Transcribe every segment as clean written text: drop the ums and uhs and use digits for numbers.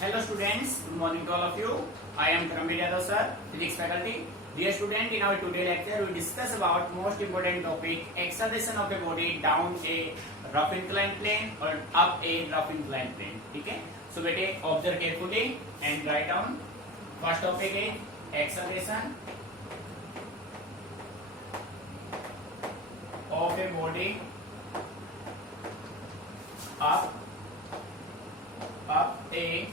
Hello students, good morning to all of you. I am Karamveer Yadav sir, physics faculty. Dear student, in our today lecture we discuss about most important topic, acceleration of a body down a rough inclined plane or up a rough inclined plane. ठीक है? So बेटे observe carefully and write down. First topic is acceleration of a body up a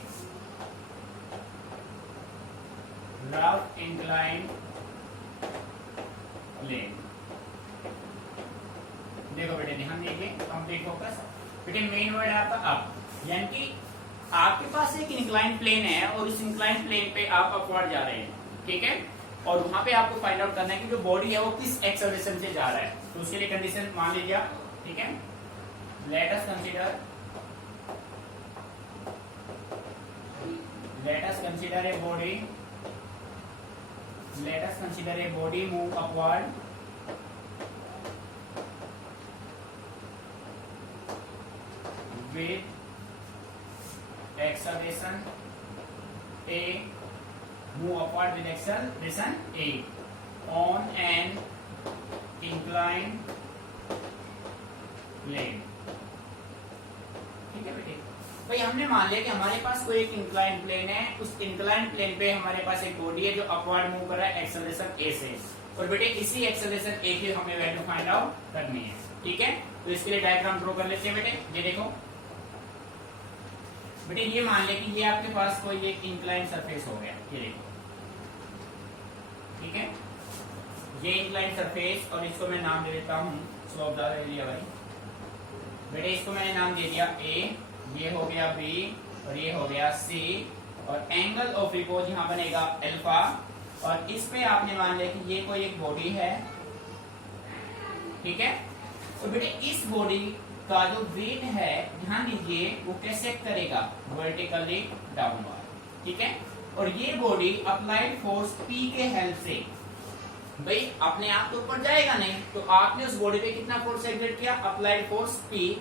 rough inclined plane. देखो बेटे ध्यान दीजिए, complete focus. बेटे main word है आपका अप, यानी कि आपके पास एक इंक्लाइन प्लेन है और इस इंक्लाइन प्लेन पे आप अपवर्ड जा रहे हैं, ठीक है। और वहां पे आपको फाइंड आउट करना है कि जो बॉडी है वो किस एक्सेलरेशन से जा रहा है। तो उसके लिए कंडीशन मान लीजिए आप, ठीक है। Let us consider a body move upward with acceleration A on an inclined plane। ठीक है बेटे, भाई हमने मान लिया कि हमारे पास कोई एक इंक्लाइन प्लेन है, उस इंक्लाइन प्लेन पे हमारे पास एक बॉडी है जो अपवर्ड मूव कर रहा है एक्सेलरेशन ए से, और बेटे इसी एक्सेलरेशन ए की हमें वैल्यू फाइंड आउट करनी है, ठीक है। तो इसके लिए डायग्राम ड्रॉ कर लेते हैं बेटे। ये देखो बेटे, ये मान लिया कि ये आपके पास कोई एक इंक्लाइन सरफेस हो गया, ये देखो, ठीक है। ये इंक्लाइन सरफेस और इसको मैं नाम दे देता हूँ स्लोप द एरिया भाई। बेटे इसको मैंने नाम दे दिया ए, ये हो गया बी और ये हो गया सी, और एंगल ऑफ रिपोज यहाँ बनेगा अल्फा, और इस पे आपने मान लिया कि ये कोई एक बॉडी है, ठीक है। तो बेटे इस बॉडी का जो वेट है, ध्यान दीजिए, वो कैसे करेगा, वर्टिकली डाउनवर्ड, ठीक है। और ये बॉडी अप्लाइड फोर्स पी के हेल्प से, भाई अपने आप तो ऊपर जाएगा नहीं, तो आपने उस बॉडी पे कितना फोर्स एक्सर्ट किया, अप्लाइड फोर्स पी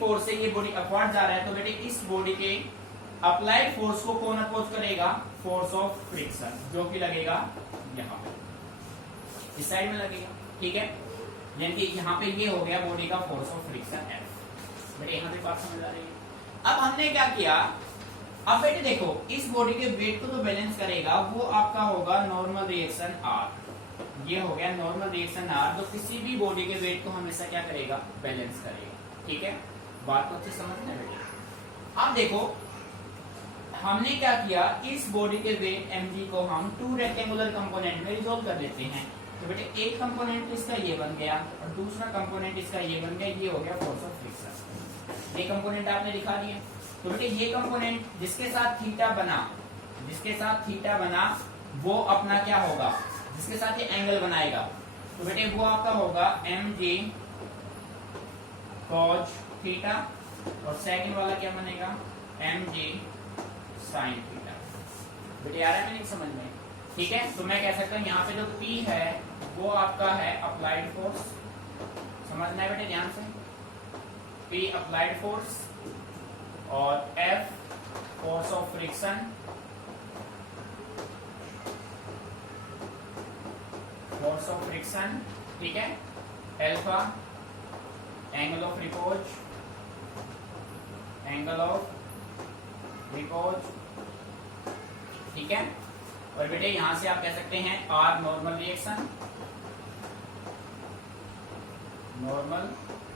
फोर्स से ये बॉडी अपवर्ड जा रहा है। तो बेटे इस बॉडी के अप्लाइड फोर्स को कौन अपोज करेगा, फोर्स ऑफ फ्रिक्शन, जो कि लगेगा यहाँ पे, इस साइड में लगेगा, ठीक है। यानी कि यहाँ पे ये हो गया बॉडी का फोर्स ऑफ फ्रिक्शन एफ। बेटे यहाँ पे बात समझ आ रही है। अब हमने क्या किया, अब बेटे देखो इस बॉडी के वेट को तो बैलेंस करेगा, वो आपका होगा नॉर्मल रिएक्शन आर। ये हो गया नॉर्मल रिएक्शन आर, जो किसी भी बॉडी के वेट को हमेशा क्या करेगा, बैलेंस करेगा, ठीक है। बात को अच्छे समझना बेटे। अब देखो हमने क्या किया, इस बॉडी के वेट mg को हम टू रेक्टेंगुलर कंपोनेंट में रिजोल्व कर देते हैं। तो बेटे एक कंपोनेंट इसका ये बन गया और दूसरा कंपोनेंट इसका ये बन गया, ये हो गया फोर्स ऑफ फ्रिक्शन। ये कंपोनेंट आपने दिखा दिए। तो बेटे ये कंपोनेंट जिसके साथ थीटा बना वो अपना क्या होगा, जिसके साथ ये एंगल बनाएगा, तो बेटे वो आपका होगा mg cos थीटा, और सेकंड वाला क्या बनेगा, mg sin थीटा। बेटे आ रहा है नहीं समझ में, ठीक है। तो मैं कह सकता हूँ यहाँ पे जो P है वो आपका है अप्लाइड फोर्स, समझना है बेटे ध्यान से, P अप्लाइड फोर्स, और F फोर्स ऑफ फ्रिक्शन, ठीक है। अल्फा एंगल ऑफ रिपोज, ठीक है। और बेटे यहां से आप कह सकते हैं are normal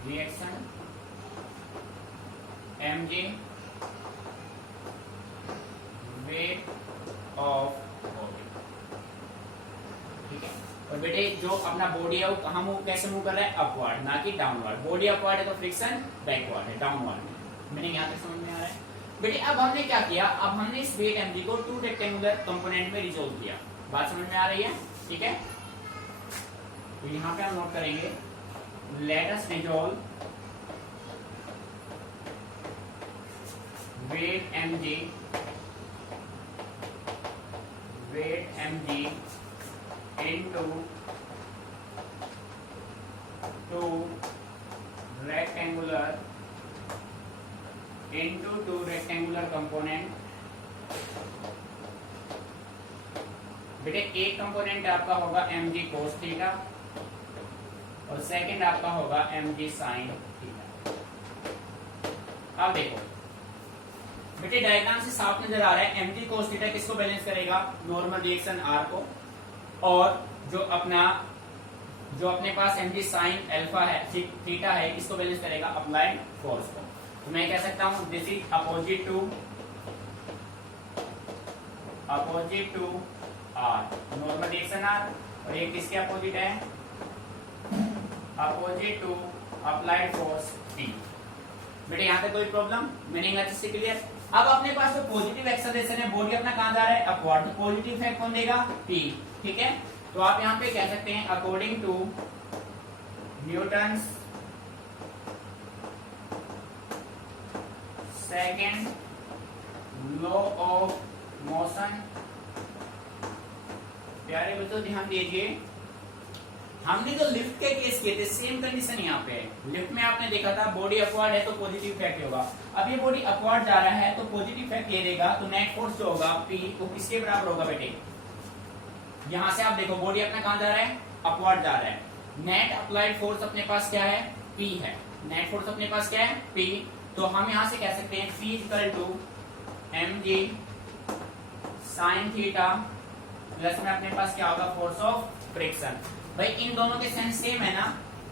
reaction, mg weight of body, ठीक है। और बेटे जो अपना बॉडी है वो कहाँ मूव, कैसे मूव कर रहा है, अपवर्ड, ना कि डाउनवर्ड। बॉडी अपवर्ड है तो फ्रिक्शन बैकवर्ड है, डाउनवर्ड में। मीनिंग यहाँ तक समझ में आ रहा है बेटे। अब हमने क्या किया, अब हमने इस वेट mg को टू रेक्टेंगुलर कंपोनेंट में रिजोल्व किया। बात समझ में आ रही है, ठीक है। तो यहाँ पे हम नोट करेंगे, let us resolve weight mg into two rectangular component बेटे एक कंपोनेंट आपका होगा mg cos थीटा और सेकंड आपका होगा mg sin थीटा। अब देखो बेटे डायग्राम से साफ नजर आ रहा है mg cos थीटा किसको बैलेंस करेगा, नॉर्मल रिएक्शन r को, और जो अपने पास mg sin अल्फा है थीटा है इसको बैलेंस करेगा अप्लाइड फोर्स को। तो मैं कह सकता हूं this is opposite to R, normal reaction R, और ये किसके अपोजिट है, opposite to applied force P। बेटे यहाँ पे कोई प्रॉब्लम, मीनिंग अच्छे से क्लियर। अब अपने पास जो पॉजिटिव एक्सेलरेशन है बॉडी अपना कहां जा रहा है, अपवर्ड, तो पॉजिटिव इफेक्ट कौन देगा, P, ठीक है। तो आप यहाँ पे कह सकते हैं according to Newton's second law of motion. प्यारे बच्चों ध्यान दीजिए, हमने जो लिफ्ट के केस किए थे सेम कंडीशन यहाँ पे है। लिफ्ट में आपने देखा था बॉडी अपवर्ड है तो पॉजिटिव इफेक्ट होगा, अब ये बॉडी अपवर्ड जा रहा है तो पॉजिटिव इफेक्ट ये देगा, तो नेट फोर्स जो होगा P वो किसके बराबर होगा बेटे, यहाँ से आप देखो बॉडी अपना कहां जा रहा है, अपवर्ड जा रहा है। नेट अप्लाइड फोर्स अपने पास क्या है, P है, नेट फोर्स अपने पास क्या है, P। तो हम यहाँ से कह सकते हैं P equal to mg sin theta plus में अपने पास क्या होगा, फोर्स ऑफ फ्रिक्शन। भाई इन दोनों के सेंस सेम है ना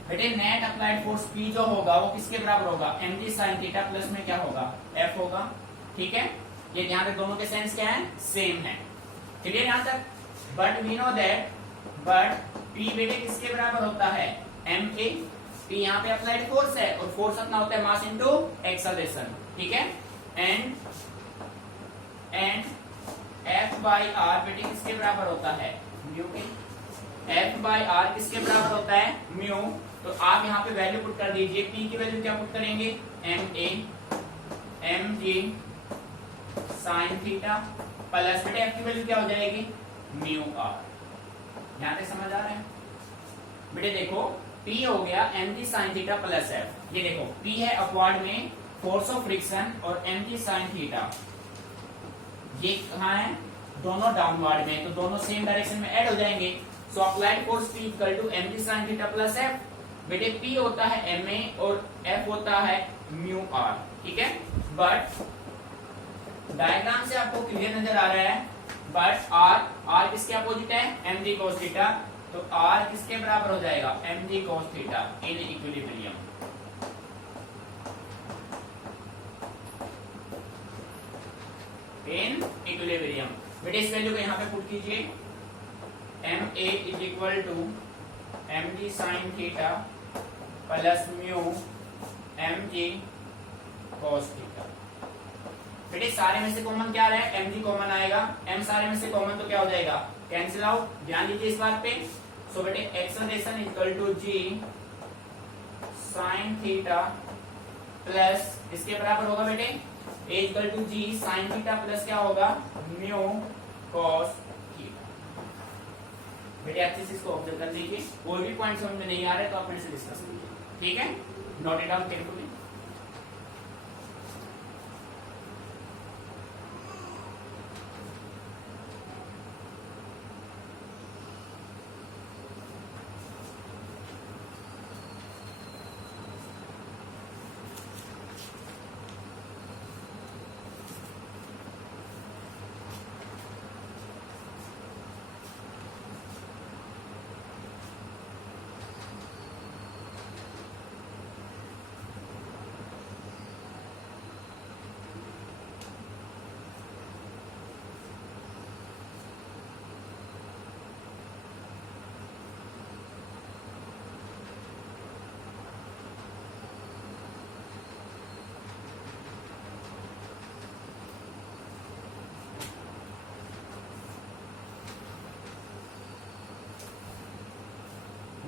बेटे, नेट अप्लाइड फोर्स P जो होगा वो किसके बराबर होगा, mg sin थीटा प्लस में क्या होगा, F होगा, ठीक है। ये ध्यान रहे दोनों के सेंस क्या है, सेम है, क्लियर यहाँ तक। But we know that, but P बेटे किसके बराबर होता है, ma। P यहाँ पे अप्लाइड फोर्स है और फोर्स अपना होता है मास इनटू एक्सेलरेशन, ठीक है। एंड F बाई आर बेटे किसके बराबर होता है, म्यू के। F बाई आर किसके बराबर होता है, म्यू। तो आप यहाँ पे वैल्यू पुट कर दीजिए, P की वैल्यू क्या पुट करेंगे, mg sin थीटा प्लस बेटे F की वैल्यू क्या हो जाएगी, म्यू आर। यहाँ तक समझ आ रहा है बेटे। देखो P हो गया mg sin theta plus F, ये देखो P है अपवर्ड में फोर्स ऑफ फ्रिक्शन और mg sin थीटा ये कहाँ है, दोनों डाउनवर्ड में, तो दोनों सेम डायरेक्शन में ऐड हो जाएंगे। So applied force P equal to mg sin theta plus F। बेटे P होता है ma और F होता है म्यू r, ठीक है। बट डायग्राम से आपको क्लियर नजर आ रहा है, बट r किसके अपोजिट है, mg cos थीटा, तो r किसके बराबर हो जाएगा, mg cos theta in equilibrium. In equilibrium बेटे इस वैल्यू को यहाँ पे पुट कीजिए, ma is equal to mg sin theta plus mu mg cos theta. बेटे सारे में से कॉमन क्या रहा है, mg कॉमन आएगा, m सारे में से कॉमन तो क्या हो जाएगा, कैंसिल आउट। ध्यान दीजिए इस बात पे। सो बेटे acceleration equal to g sin theta plus इसके बराबर होगा बेटे a equal to g sin theta plus क्या होगा, म्यू cos थीटा। बेटे अच्छे से इसको ऑब्जर्व कर लीजिए, कोई भी पॉइंट समझ में नहीं आ रहा है तो आप मेरे से डिस्कस कीजिए, ठीक है। Note it down carefully.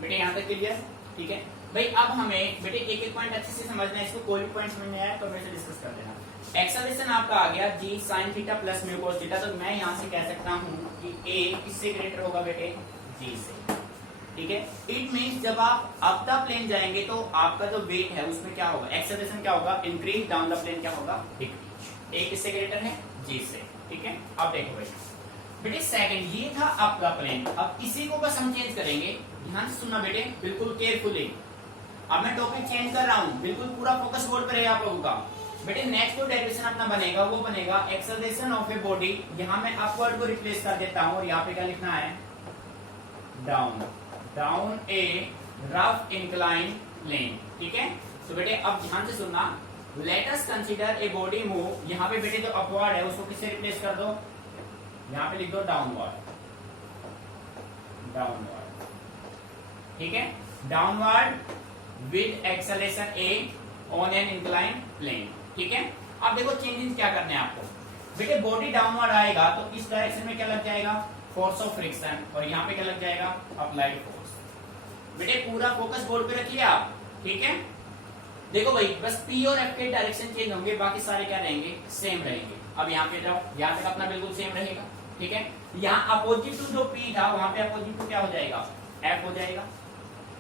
बेटे यहाँ तक क्लियर, ठीक है भाई। अब हमें बेटे एक एक पॉइंट अच्छे से समझना है, इसको कोई भी पॉइंट समझ में आया तो मेरे से डिस्कस कर देना। एक्सेलरेशन आपका आ गया g sin theta plus mu cos theta, तो मैं यहाँ से कह सकता हूँ कि a किससे ग्रेटर होगा बेटे, g से, ठीक है। इट मीन्स जब आप अप द प्लेन जाएंगे तो आपका जो वेट है उसमें क्या होगा, एक्सेलरेशन क्या होगा, इंक्रीज, डाउन द प्लेन क्या होगा, डिक्रीज। ए किससे ग्रेटर है, जी से, ठीक है। अब देखो भाई बेटे सेकंड ये था आपका प्लेन, अब इसी को बस हम चेंज करेंगे, ध्यान से सुनना बेटे बिल्कुल केयरफुली। अब मैं टॉपिक चेंज कर रहा हूं, बिल्कुल पूरा फोकस बोर्ड पे रहेगा आप लोगों का। बेटे नेक्स्ट जो डेरिवेशन अपना बनेगा वो बनेगा एक्सेलरेशन ऑफ ए बॉडी, यहां मैं अपवर्ड को रिप्लेस कर देता हूं और यहां पे क्या लिखना है, down, down a rough incline plane, ठीक है। तो बेटे अब ध्यान से सुनना, let us consider a body move, यहां पे बेटे जो अपवर्ड है उसको किससे रिप्लेस कर दो, यहां पे लिख दो डाउनवर्ड, डाउनवर्ड, ठीक है, downward with acceleration a on an incline plane, ठीक है। अब देखो चेंजेस क्या करने हैं आपको, बेटे बॉडी डाउनवर्ड आएगा तो इस डायरेक्शन में क्या लग जाएगा, फोर्स ऑफ फ्रिक्शन, और यहाँ पे क्या लग जाएगा, अप्लाइड फोर्स। बेटे पूरा फोकस बोर्ड पे रखिए आप, ठीक है। देखो भाई बस पी और एफ के डायरेक्शन चेंज होंगे, बाकी सारे क्या रहेंगे, सेम रहेंगे। अब यहाँ पे जाओ, यहाँ तक अपना बिल्कुल सेम रहेगा, ठीक है। यहाँ अपोजिट टू जो पी था वहां पे अपोजिट टू क्या हो जाएगा, एफ हो जाएगा।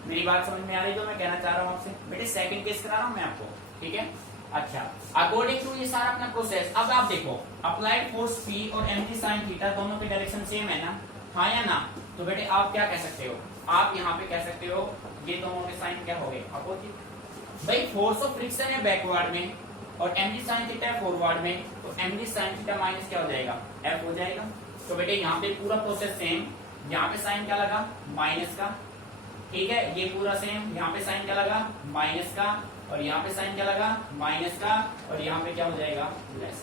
मेरी बात समझ में आ रही है जो मैं कहना चाह रहा हूँ आपसे, बेटे सेकंड केस करा रहा हूँ मैं आपको, ठीक है। अच्छा अकॉर्डिंग टू ये सारा अपना प्रोसेस, अब आप देखो अप्लाइड फोर्स पी और एम जी साइन थीटा दोनों के डायरेक्शन सेम है ना, हाँ या ना, तो बेटे आप क्या कह सकते हो, आप यहाँ पे कह सकते हो ये दोनों के साइन क्या हो गए, अपोजिट। भाई फोर्स ऑफ फ्रिक्शन है बैकवर्ड में और एम जी साइन थीटा है फॉरवर्ड में, तो M G sine theta minus क्या हो जाएगा, एफ हो जाएगा। तो बेटे यहाँ पे पूरा प्रोसेस सेम, यहाँ पे साइन क्या लगा, माइनस का, ठीक है, ये पूरा सेम, यहाँ पे साइन क्या लगा, माइनस का, और यहाँ पे साइन क्या लगा, माइनस का, और यहाँ पे क्या हो जाएगा, प्लस।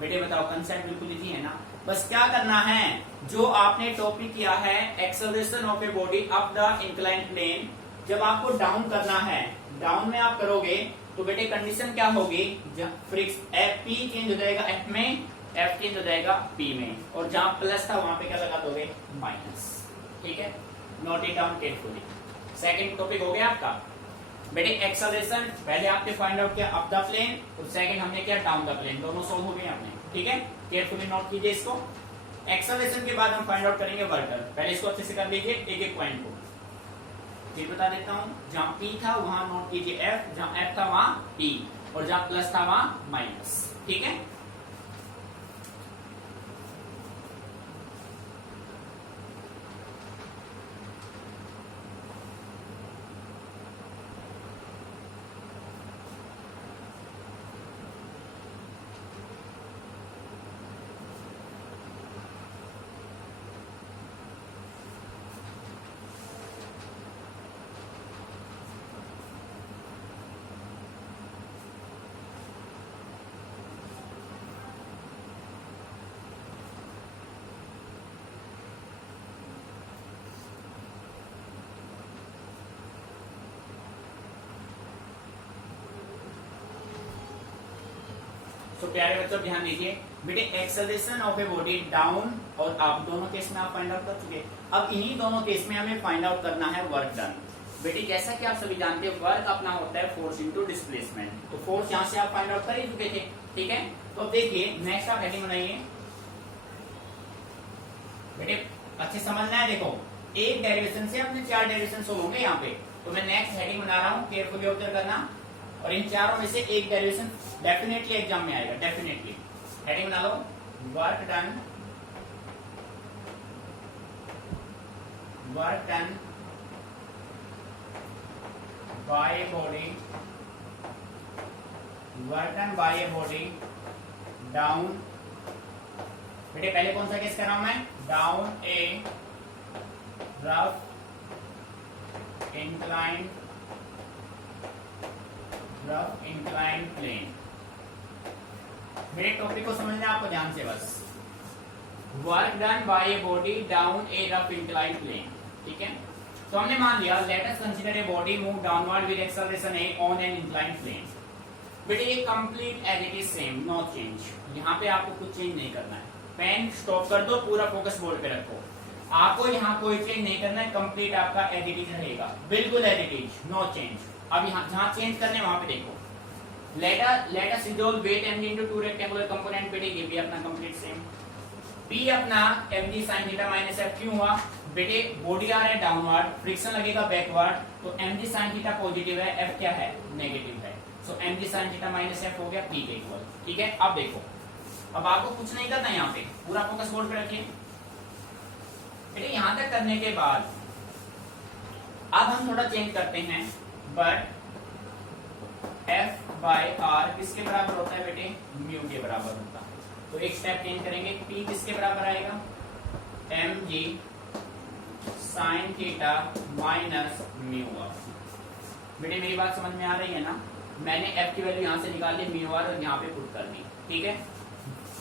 बेटे बताओ कंसेप्ट बिल्कुल इजी है ना, बस क्या करना है, जो आपने टॉपिक किया है acceleration of a body up the incline plane, जब आपको डाउन करना है, डाउन में आप करोगे तो बेटे कंडीशन क्या होगी, एफ पी चेंज हो जाएगा एफ में, एफ चेंज हो जाएगा पी में, और जहां प्लस था वहां पे क्या लगा दोगे, माइनस, ठीक है। Note it down carefully. Second topic हो गया आपका बेटे एक्सेलरेशन, पहले आपने फाइंड आउट किया अप द प्लेन और सेकंड हमने किया डाउन द प्लेन, दोनों सॉल्व हो गए आपने, ठीक है। केयरफुली नोट कीजिए इसको। एक्सेलरेशन के बाद हम फाइंड आउट करेंगे वर्क डन, पहले इसको अच्छे से कर लीजिए एक एक पॉइंट को, फिर बता देता हूं, जहां पी था वहां नोट कीजिए एफ, जहां एफ था वहां ई, और जहां प्लस था वहां माइनस, ठीक है। तो प्यारे बच्चों ध्यान दीजिए, बेटे acceleration of a body down और अप दोनों केस में आप फाइंड आउट कर चुके, अब इन्हीं दोनों केस में हमें फाइंड आउट करना है वर्क डन। बेटे जैसा कि आप सभी जानते हैं वर्क अपना होता है फोर्स इनटू डिस्प्लेसमेंट, तो फोर्स यहां से आप फाइंड आउट कर ही चुके थे, ठीक है। तो अब देखिए नेक्स्ट आप हेडिंग बनाइए, बेटे अच्छे समझना है, देखो एक डेरिवेशन से अपने 4 डेरिवेशन सोल्व होंगे यहाँ पे, तो मैं नेक्स्ट हेडिंग बना रहा हूँ, केयरफुली ऑब्जर्व करना, और इन चारों में से एक डेरिवेशन डेफिनेटली एग्जाम में आएगा, डेफिनेटली। हेडिंग बना लो, work done, work done by a body, work done by a body down, बेटे पहले कौन सा केस कर रहा हूं मैं, down a rough incline, rough incline plane. मेरे टॉपिक को समझना है आपको ध्यान से बस, work done by a body down a rough incline plane, ठीक है। तो हमने मान लिया let us consider a body move downward with acceleration a on an incline plane. बेटे ये complete as it is same, no change, यहाँ पे आपको कुछ चेंज नहीं करना है, पेन स्टॉप कर दो, पूरा फोकस बोर्ड पे रखो, आपको यहाँ कोई चेंज नहीं करना है, कंप्लीट आपका एज इट इज रहेगा, बिल्कुल as it is, no change. अब यहाँ जहां चेंज करने वहां पे देखो, let us resolve weight mg into 2 rectangular component, बेटे ये भी अपना कंप्लीट सेम, p अपना mg sin theta minus f क्यों हुआ, बेटे बॉडी आ रहा है डाउनवर्ड, फ्रिक्शन लगेगा बैकवर्ड, तो mg sin थीटा पॉजिटिव है, f क्या है नेगेटिव है, so mg sin theta minus f हो गया p के इक्वल। ठीक है, अब देखो, अब आपको कुछ नहीं करना, यहाँ पे पूरा फोकस बोर्ड पे रखिए बेटे। यहां तक करने के बाद अब हम थोड़ा चेंज करते हैं, बट f बाय r किसके बराबर होता है बेटे? म्यू के बराबर होता है। तो एक स्टेप चेंज करेंगे, p किसके बराबर आएगा? mg sin theta minus mu R. बेटे मेरी बात समझ में आ रही है ना? मैंने f की वैल्यू यहां से निकाल ली, म्यू आर और यहां पे पुट कर दी। ठीक है,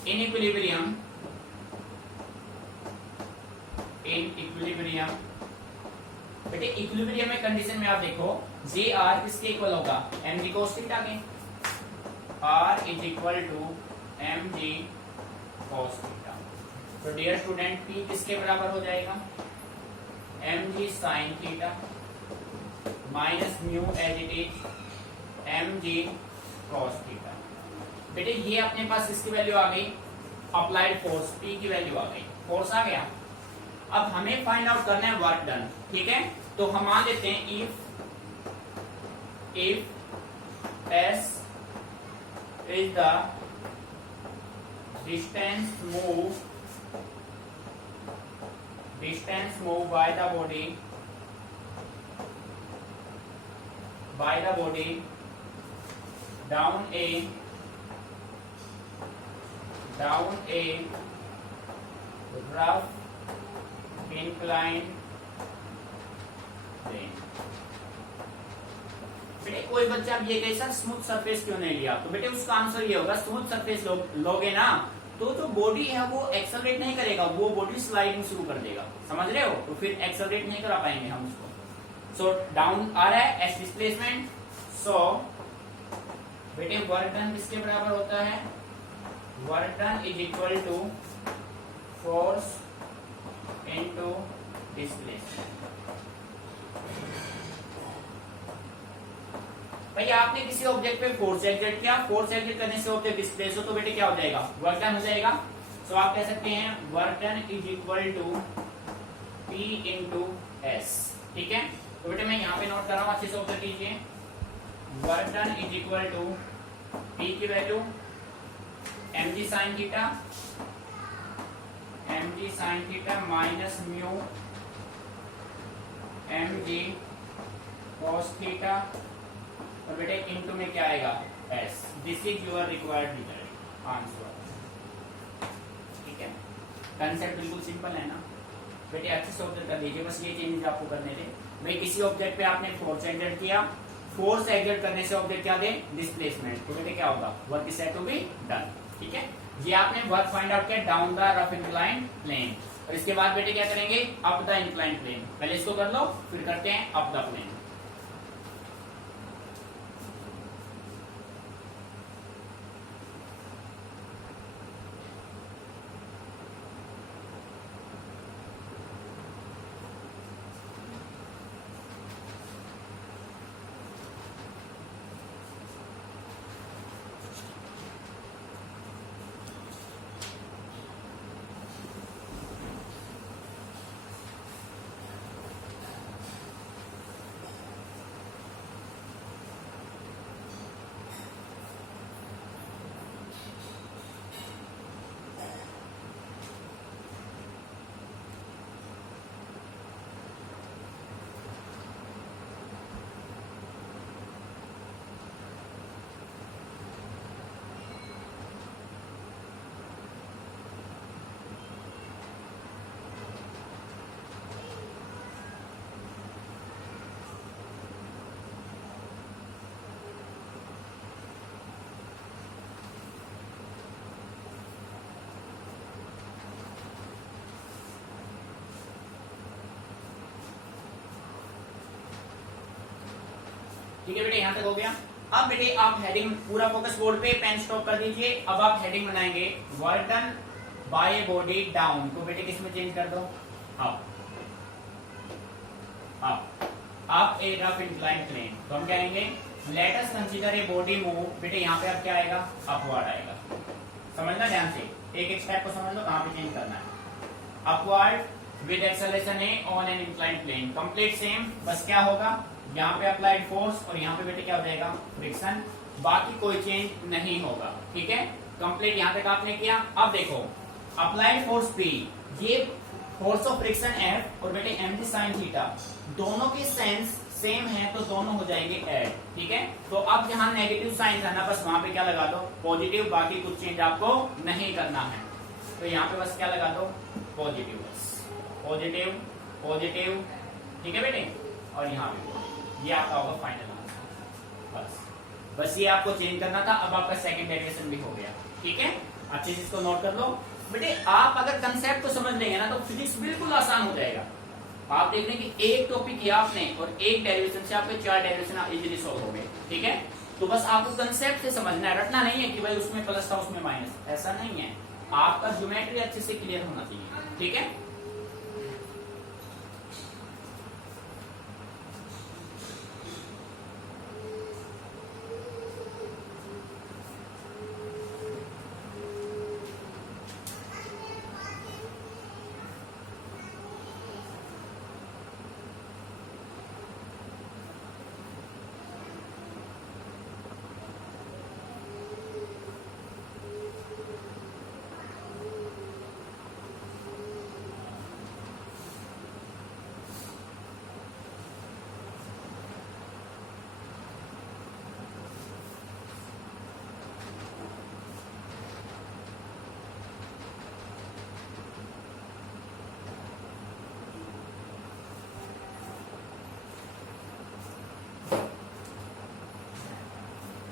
इन इक्विलिब्रियम बेटे इक्विलिब्रियम में कंडीशन में आप देखो जे आर किसके इक्वल होगा? mg cos थीटा के। r is equal to mg cos theta. तो डियर स्टूडेंट p किसके बराबर हो जाएगा? mg sin theta minus mu as it is mg cos theta. बेटे ये अपने पास इसकी वैल्यू आ गई, अप्लाइड फोर्स p की वैल्यू आ गई, फोर्स आ गया। अब हमें फाइंड आउट करना है वर्क डन। ठीक है, तो हम मान लेते हैं if s is the distance move by the body down a rough inclined plane। बेटे कोई बच्चा अब ये कैसा स्मूथ सरफेस क्यों नहीं लिया? तो बेटे उसका आंसर ये होगा, स्मूथ सरफेस लोगे ना तो जो बॉडी है वो एक्सेलरेट नहीं करेगा, वो बॉडी स्लाइडिंग शुरू कर देगा। समझ रहे हो? तो फिर एक्सेलरेट नहीं करा पाएंगे हम उसको। सो डाउन आ रहा है एस डिस्प्लेसमेंट। सो बेटे वर्क डन किसके बराबर होता है? Work done is equal to force into displacement. भैया आपने किसी ऑब्जेक्ट पे फोर्स एक्सर्ट किया, फोर्स एक्सर्ट करने से ऑब्जेक्ट डिस्प्लेस हो तो बेटे क्या हो जाएगा? वर्क डन हो जाएगा। सो आप कह सकते हैं work done is equal to P into S. ठीक है, तो बेटे मैं यहाँ पे नोट कर रहा हूँ, अच्छे से ऑब्जर्व कीजिए। Work done is equal to P की value mg sin theta minus mu mg cos theta और बेटे इनटू में क्या आएगा? s। This is your required result answer. ठीक है, कंसेप्ट बिल्कुल सिंपल है ना बेटे? अच्छे से ऑब्जर्व कर लीजिए, बस ये चेंजेस आपको करने थे। भाई किसी ऑब्जेक्ट पे आपने फोर्स एक्सर्ट किया, फोर्स एक्सर्ट करने से ऑब्जेक्ट क्या दे? डिस्प्लेसमेंट। तो बेटे क्या होगा? Work is said to be done. ठीक है, ये आपने वर्क फाइंड आउट किया down the rough inclined plane. और इसके बाद बेटे क्या करेंगे? Up the inclined plane. पहले इसको कर लो, फिर करते हैं अप द प्लेन। ठीक है बेटे, यहां तक हो गया। अब बेटे आप हेडिंग पूरा फोकस बोर्ड पे, पेन स्टॉप कर दीजिए। अब आप हेडिंग बनाएंगे work done by body down. तो बेटे किस में चेंज कर दो? आप ए रफ इंक्लाइन प्लेन। तो हम क्या आएंगे? Late us consider a body move. बेटे यहाँ पे अब क्या आएगा? अपवर्ड आएगा। समझना ध्यान से, एक एक स्टेप को समझ लो कहां पे चेंज करना है। Upward with acceleration a on an incline plane, complete same. बस क्या होगा? यहाँ पे अप्लाइड फोर्स और यहाँ पे बेटे क्या हो जाएगा? फ्रिक्शन। बाकी कोई चेंज नहीं होगा। ठीक है, कंप्लीट यहां तक आपने किया। अब देखो अप्लाइड फोर्स P, ये फोर्स ऑफ फ्रिक्शन F और बेटे mg sin थीटा दोनों के साइंस सेम है तो दोनों हो जाएंगे ऐड। ठीक है, तो अब जहां नेगेटिव साइन था ना, बस वहां पे क्या लगा दो पॉजिटिव, बाकी कुछ चेंज आपको नहीं करना है। तो यहाँ पे बस क्या लगा दो पॉजिटिव, बस पॉजिटिव पॉजिटिव। ठीक है बेटे, और यहाँ पे ये आपका होगा फाइनल आंसर। बस ये आपको चेंज करना था। अब आपका सेकंड डेरिवेशन भी हो गया। ठीक है, अच्छे से इसको नोट कर लो बेटे। आप अगर कंसेप्ट को समझ लेंगे ना तो फिजिक्स बिल्कुल आसान हो जाएगा। आप देख लें कि एक टॉपिक किया आपने और एक डेरिवेशन से आपके 4 डेरिवेशन इजीली सॉल्व हो गए। ठीक है, तो बस आपको कंसेप्ट से समझना है, रटना नहीं है कि भाई उसमें प्लस था उसमें माइनस, ऐसा नहीं है। आपका ज्योमेट्री अच्छे से क्लियर होना चाहिए। ठीक है,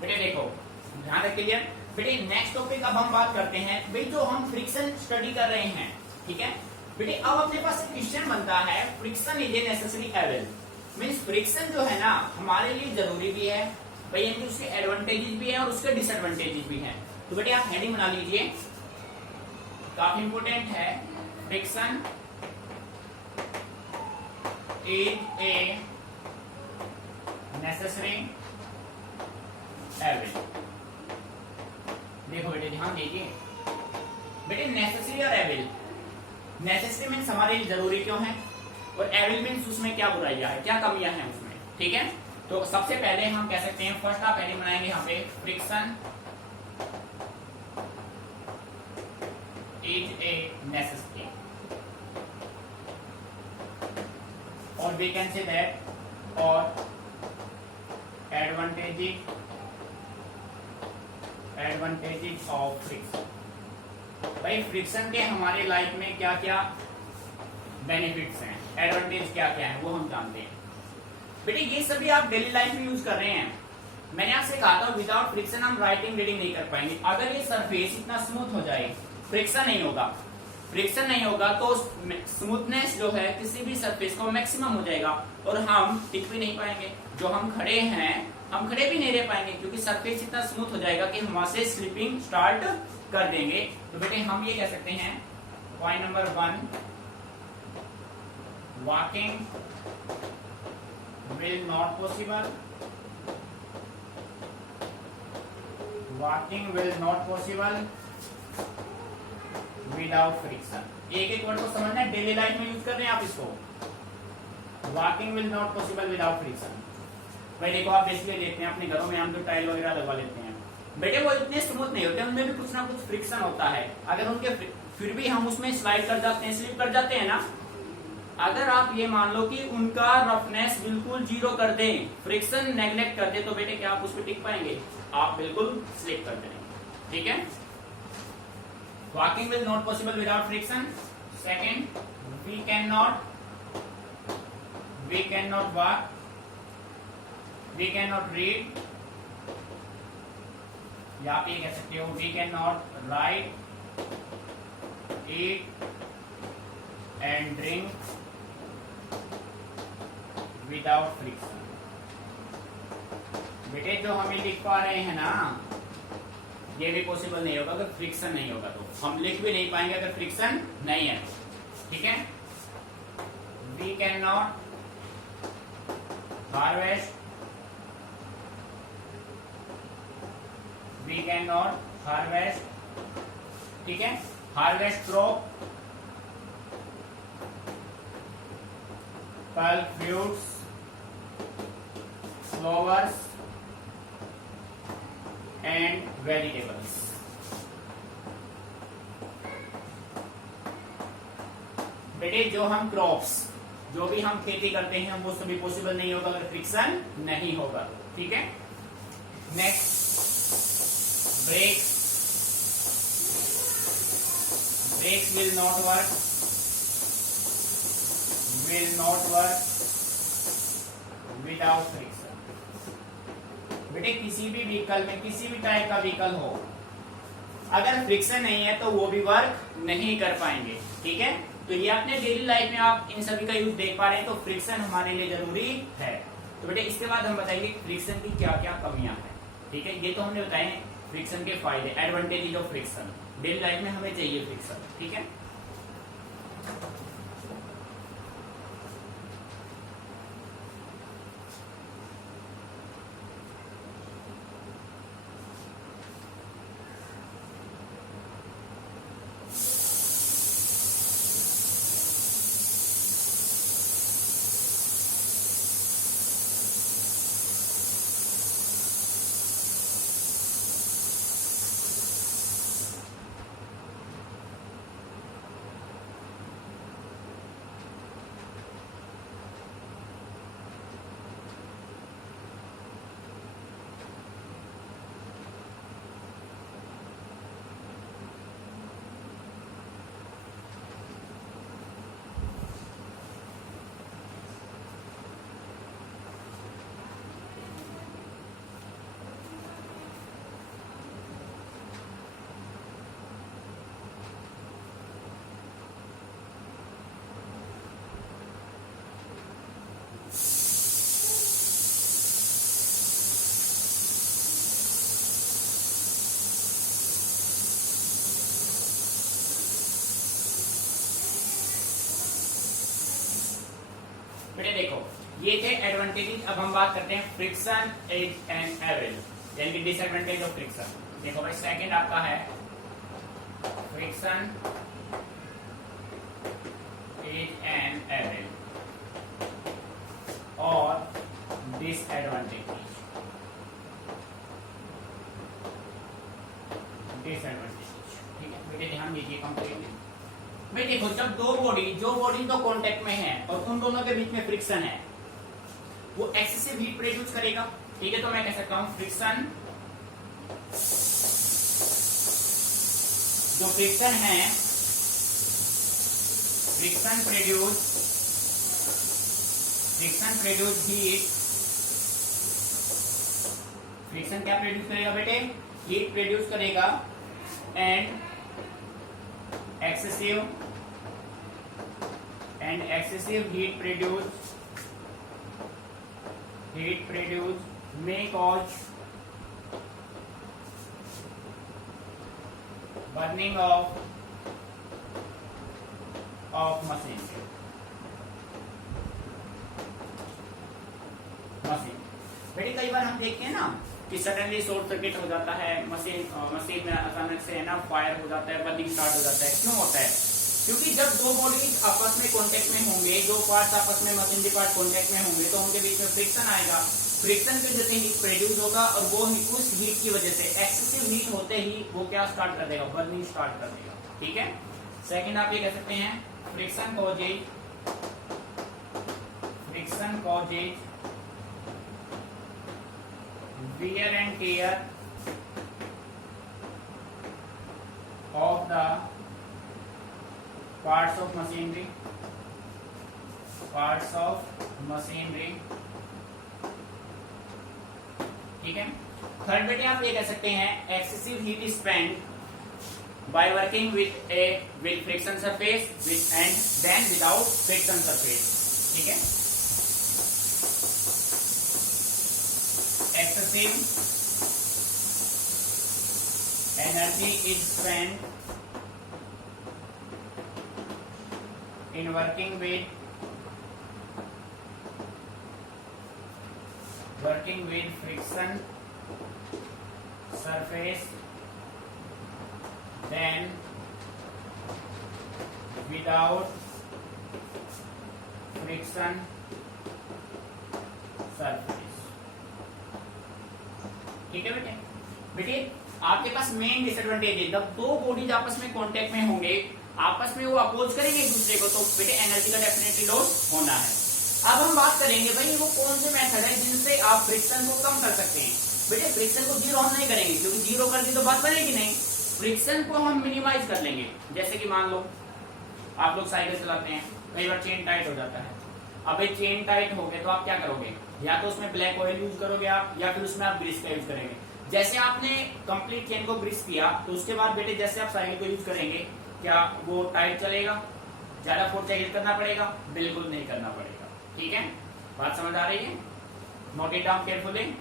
बेटे देखो ध्यान रख क्लियर। बेटे नेक्स्ट टॉपिक अब हम बात करते हैं भाई, जो हम फ्रिक्शन स्टडी कर रहे हैं। ठीक है बेटे, अब अपने पास एक क्वेश्चन बनता है, friction is a necessary evil. मींस फ्रिक्शन जो है ना हमारे लिए जरूरी भी है भाई, यानी उसके एडवांटेजेस भी है और उसके डिसएडवांटेजेस भी हैं। तो बेटे आप हेडिंग बना लीजिए, काफी इंपोर्टेंट है। Friction is a necessary average. देखो बेटे ध्यान दीजिए बेटे, नेसेसरी और एविल। नेसेसरी मीन्स हमारे लिए जरूरी क्यों है, और एविल मीन्स उसमें क्या बुराइयां है, क्या कमियां हैं उसमें। ठीक है, तो सबसे पहले हम कह सकते हैं, फर्स्ट आप हेडिंग बनाएंगे यहाँ पे, फ्रिक्शन इज ए नेसेसिटी, और वी कैन से दैट और एडवांटेजेस ऑफ फ्रिक्शन। भाई फ्रिक्शन के हमारे लाइफ में क्या क्या बेनिफिट्स हैं, एडवांटेज क्या क्या है वो हम जानते हैं। बेटे ये सभी आप डेली लाइफ में यूज कर रहे हैं। मैंने आपसे कहा था विदाउट फ्रिक्शन हम राइटिंग रीडिंग नहीं कर पाएंगे। अगर ये सरफेस इतना स्मूथ हो जाए, फ्रिक्शन नहीं होगा, फ्रिक्शन नहीं होगा तो स्मूथनेस जो है किसी भी सरफेस का मैक्सिमम हो जाएगा और हम टिक भी नहीं पाएंगे। जो हम खड़े हैं हम खड़े भी नहीं रह पाएंगे, क्योंकि सरफेस इतना स्मूथ हो जाएगा कि हम वहां से स्लिपिंग स्टार्ट कर देंगे। तो बेटे हम ये कह सकते हैं point number 1, walking will not possible, walking will not possible without friction. एक एक वर्ड को समझना है, डेली लाइफ में यूज कर रहे हैं आप इसको। Walking will not possible without friction. भाई देखो आप बेसिकली देखते हैं अपने घरों में हम जो टाइल वगैरह लगवा लेते हैं बेटे, वो इतने स्मूथ नहीं होते, उनमें भी कुछ ना कुछ फ्रिक्शन होता है। अगर उनके फिर भी हम उसमें स्लाइड कर जाते हैं, स्लिप कर जाते हैं ना, अगर आप ये मान लो कि उनका रफनेस बिल्कुल 0 कर दें, फ्रिक्शन नेग्लेक्ट कर दे, तो बेटे क्या आप उस पर टिक पाएंगे? आप बिल्कुल स्लिप कर जाएंगे। ठीक है, walking will not possible without friction. Second, we can not walk, we can not read, या आप ये कह सकते हो we can not write, eat and drink without friction. बेटे जो हम लिख पा रहे हैं ना, ये भी पॉसिबल नहीं होगा अगर फ्रिक्शन नहीं होगा। तो हम लिख भी नहीं पाएंगे अगर फ्रिक्शन नहीं है। ठीक है, we can not harvest, we can not harvest. ठीक है, हार्वेस्ट क्रॉप, फल, फ्रूट्स, फ्लावर्स एंड वेजिटेबल्स। बेटे जो हम क्रॉप्स, जो भी हम खेती करते हैं वो सभी पॉसिबल नहीं होगा अगर फ्रिक्शन नहीं होगा। ठीक है, next brakes. Brakes will not work without friction. बेटे किसी भी व्हीकल में, किसी भी टाइप का व्हीकल हो, अगर फ्रिक्शन नहीं है तो वो भी वर्क नहीं कर पाएंगे। ठीक है, तो ये अपने डेली लाइफ में आप इन सभी का यूज देख पा रहे हैं, तो फ्रिक्शन हमारे लिए जरूरी है। तो बेटे इसके बाद हम बताएंगे फ्रिक्शन की क्या क्या कमियां हैं। ठीक है, ये तो हमने बताए फ्रिक्शन के फायदे, advantages of friction. Daily life में हमें चाहिए फ्रिक्शन। ठीक है, बेटे देखो ये थे एडवांटेजेस। अब हम बात करते हैं फ्रिक्शन एज एंड एवरेज, यानी कि डिसएडवांटेज ऑफ फ्रिक्शन। देखो भाई सेकंड आपका है फ्रिक्शन एज एंड एवरेज और डिसएडवांटेज। ठीक है बेटे ध्यान दीजिए कंप्लीटली। भाई देखो जब दो बॉडी, जो बॉडी तो कांटेक्ट में है और उन दोनों के बीच में फ्रिक्शन है, वो एक्सेसिव हीट प्रोड्यूस करेगा। ठीक है, तो मैं कह सकता हूं फ्रिक्शन, जो फ्रिक्शन है, फ्रिक्शन प्रोड्यूस हीट। फ्रिक्शन क्या प्रोड्यूस करेगा बेटे? हीट प्रोड्यूस करेगा and excessive heat produce may cause burning of machine। बेटे कई बार हम देखते हैं ना कि सडनली शॉर्ट सर्किट हो जाता है, मशीन में अचानक से है ना फायर हो जाता है, बर्निंग स्टार्ट हो जाता है। क्यों होता है? क्योंकि जब दो बॉडीज आपस में कांटेक्ट में होंगे, दो पार्ट्स आपस में, मशीनरी पार्ट कांटेक्ट में होंगे, तो उनके बीच में फ्रिक्शन आएगा। फ्रिक्शन की वजह से हीट प्रोड्यूस होगा और वो उस हीट की वजह से, एक्सेसिव हीट होते ही वो क्या स्टार्ट कर देगा? बर्निंग स्टार्ट कर देगा। ठीक है, सेकंड आप ये कह सकते हैं friction causes wear and tear of the parts of machinery। ठीक है, थर्ड बेटे आप ये कह सकते हैं excessive heat spend by working with friction surface and then without friction surface. ठीक है, excessive energy is spent in working with friction surface than without friction surface। ठीक है बेटे, बेटे आपके पास मेन डिसएडवांटेज है, जब दो बॉडीज आपस में कांटेक्ट में होंगे, आपस में वो अपोज करेंगे एक दूसरे को, तो बेटे एनर्जी का डेफिनेटली लॉस होना है। अब हम बात करेंगे भाई वो कौन से मेथड है जिनसे आप फ्रिक्शन को कम कर सकते हैं। बेटे फ्रिक्शन को जीरो हम नहीं करेंगे, क्योंकि जीरो कर दी तो बात बनेगी नहीं। फ्रिक्शन को हम मिनिमाइज कर लेंगे। जैसे कि मान लो आप लोग साइकिल चलाते हैं, कई बार चेन टाइट हो जाता है। अब भाई चेन टाइट हो गए तो आप क्या करोगे, या तो उसमें ब्लैक ऑयल यूज करोगे आप, या फिर उसमें आप ग्रीस का यूज करेंगे। जैसे आपने कंप्लीट चेन को ग्रीस किया तो उसके बाद बेटे जैसे आप साइकिल को यूज करेंगे, क्या वो टाइट चलेगा? ज्यादा फोर्स यूज करना पड़ेगा? बिल्कुल नहीं करना पड़ेगा। ठीक है, बात समझ आ रही है? Note it down carefully.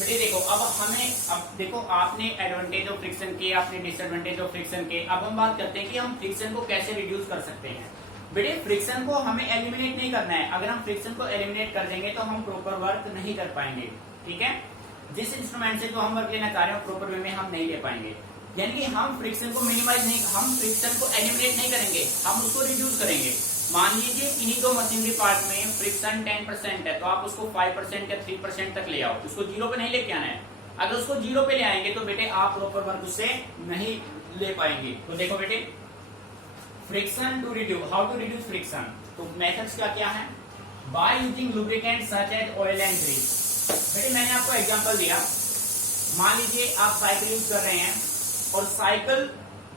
बेटे देखो अब देखो आपने एडवांटेज ऑफ फ्रिक्शन के, आपने डिसएडवांटेज ऑफ फ्रिक्शन के। अब हम बात करते हैं कि हम फ्रिक्शन को कैसे रिड्यूस कर सकते हैं। बेटे फ्रिक्शन को हमें एलिमिनेट नहीं करना है। अगर हम फ्रिक्शन को एलिमिनेट कर देंगे तो हम प्रॉपर वर्क नहीं कर पाएंगे। ठीक है, जिस इंस्ट्रूमेंट से जो हम वर्क लेना चाह रहे हैं प्रॉपर वे में हम नहीं ले पाएंगे। यानी कि हम फ्रिक्शन को मिनिमाइज नहीं, हम फ्रिक्शन को एलिमिनेट नहीं करेंगे, हम उसको रिड्यूस करेंगे। मान लीजिए इन्हीं दो मशीनरी पार्ट में फ्रिक्शन 10% है, तो आप उसको 5% या 3% तक ले आओ, उसको जीरो पे नहीं लेके आना है। अगर उसको जीरो पे ले आएंगे तो बेटे आप प्रॉपर वर्क उससे नहीं ले पाएंगे। तो देखो बेटे friction to reduce, how to reduce friction, तो मेथड्स क्या क्या है? By using lubricant such as oil and grease. बेटे मैंने आपको एग्जांपल दिया, मान लीजिए आप साइकिल यूज कर रहे हैं और साइकिल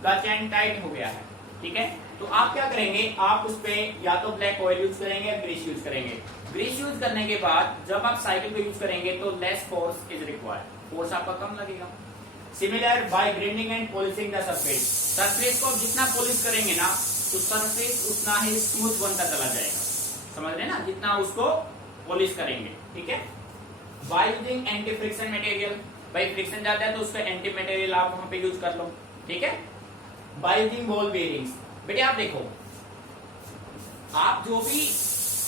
का चेन टाइट हो गया है। ठीक है, तो आप क्या करेंगे, आप उस पे या तो ब्लैक ऑयल यूज करेंगे या ग्रीस यूज करेंगे। ग्रीस यूज करने के बाद जब आप साइकिल को यूज करेंगे तो less force is required, force आपका कम लगेगा। Similar by grinding and polishing the surface, surface को आप जितना पॉलिश करेंगे ना तो सरफेस उतना ही स्मूथ बनता चला जाएगा। समझ रहे ना, जितना उसको पॉलिश करेंगे। ठीक है, by using anti friction material, भाई फ्रिक्शन ज्यादा है तो उसका एंटी मटेरियल आप वहां पे यूज कर लो। ठीक है, बाय यूजिंग बॉल बेयरिंग्स। बेटे आप देखो, आप जो भी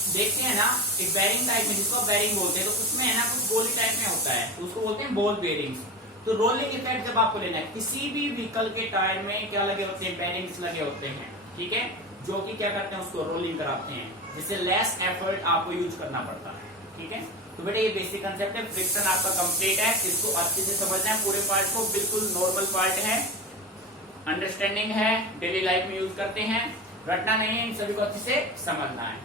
देखते हैं ना एक बेयरिंग टाइप में, जिसको बेयरिंग बोलते हैं, तो उसमें है ना कुछ गोली टाइप में होता है, उसको बोलते हैं बॉल बेयरिंग्स। तो रोलिंग इफेक्ट जब आपको लेना है, किसी भी व्हीकल के टायर में क्या लगे होते हैं, बेयरिंग्स लगे होते हैं। ठीक है, जो कि क्या करते हैं, उसको रोलिंग कराते हैं, जिससे लेस एफर्ट आपको यूज करना पड़ता है। ठीक है, तो बेटे ये बेसिक कंसेप्ट है। फ्रिक्शन आपका कंप्लीट है, इसको अच्छे से समझना है, पूरे पार्ट को, बिल्कुल नॉर्मल पार्ट है, अंडरस्टैंडिंग है, डेली लाइफ में यूज करते हैं, रटना नहीं है, इन सभी को अच्छे से समझना है।